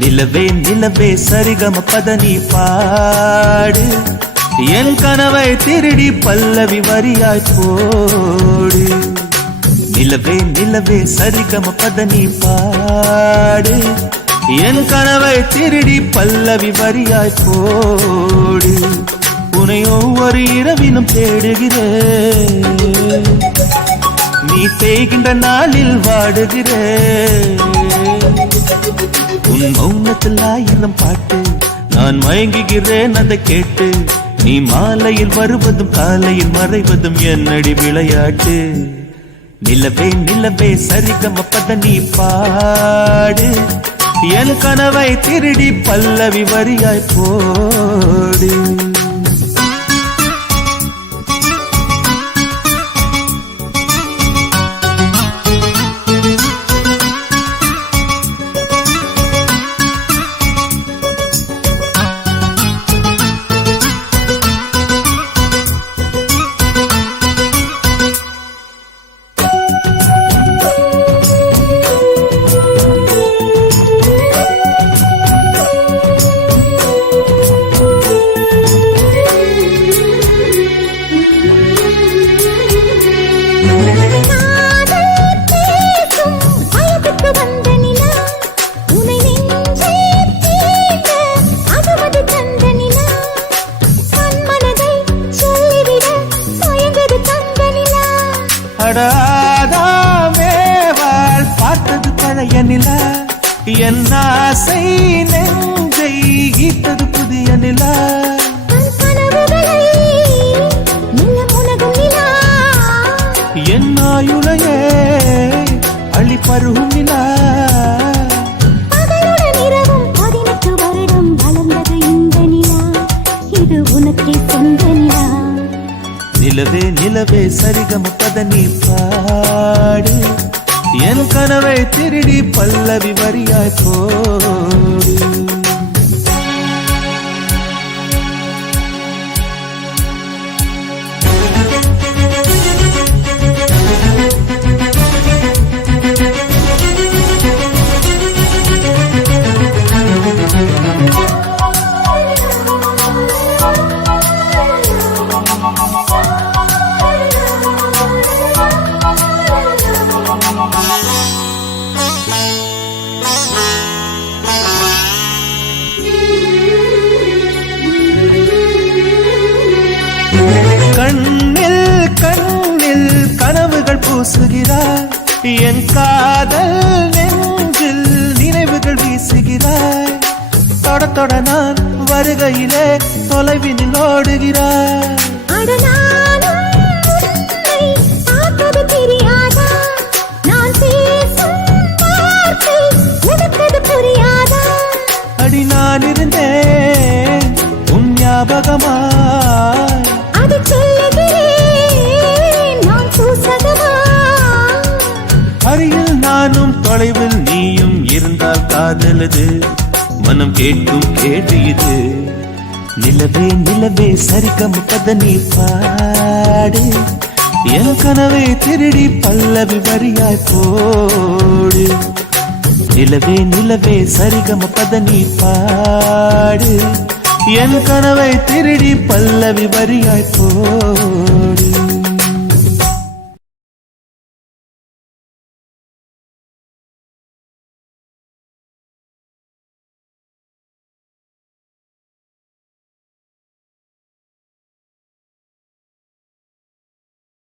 நிலவே நிலவே சரிகம பதனி பாடு என் கனவை திருடி பல்லவி வரியாய் போடு. நிலவே நிலவே சரிகம பதனி பாடு என் கனவை திருடி பல்லவி வரியாய் போடு. உன்னை ஒவ்வொரு இரவினும் தேடுகிறேன், நீ செய்கின்ற நாளில் வாடுகிறேன். உன் மௌனத்தில் ஆயிரம் பாட்டு நான் மயங்குகிறேன் அதை கேட்டு. நீ மாலையில் வருவதும் காலையில் மறைவதும் என்னடி விளையாட்டு. நிலவே நிலவே சரிகம பதனி பாடு என் கனவை திருடி பல்லவி வரியாய் போடு. அடாதாமேவாள் பார்த்தது பழைய நிலா, என் ஆசை நெஞ்சை ஈட்டது புதிய நிலா. என் ஆயுளையே அள்ளி பருகும் நிலா. நிலவே நிலவே சரிகம பதனி பாடு என் கனவை திருடி பல்லவி வரியாய் போடு. கண்ணில் கண்ணில் கனவுகள் பூசுகிறாய், என் காதல் நெஞ்சில் நினைவுகள் வீசுகிறாய். தொட தொட நான் வருகையிலே தொலைவினில் ஓடுகிறாய். அடி நான் இருந்தேன் உன் ஞாபகமாய், அருகில் நானும் தொலைவில் நீயும் இருந்தால் காதலது மனம் கேட்கும் கேள்வி இது. நிலவே நிலவே சரிகம பதனி பாடு என் கனவை திருடி பல்லவி வரியாய் போடு. நிலவே நிலவே சரிகம பதனி பாடு என் கனவை திருடி பல்லவி வரியாய் போடு.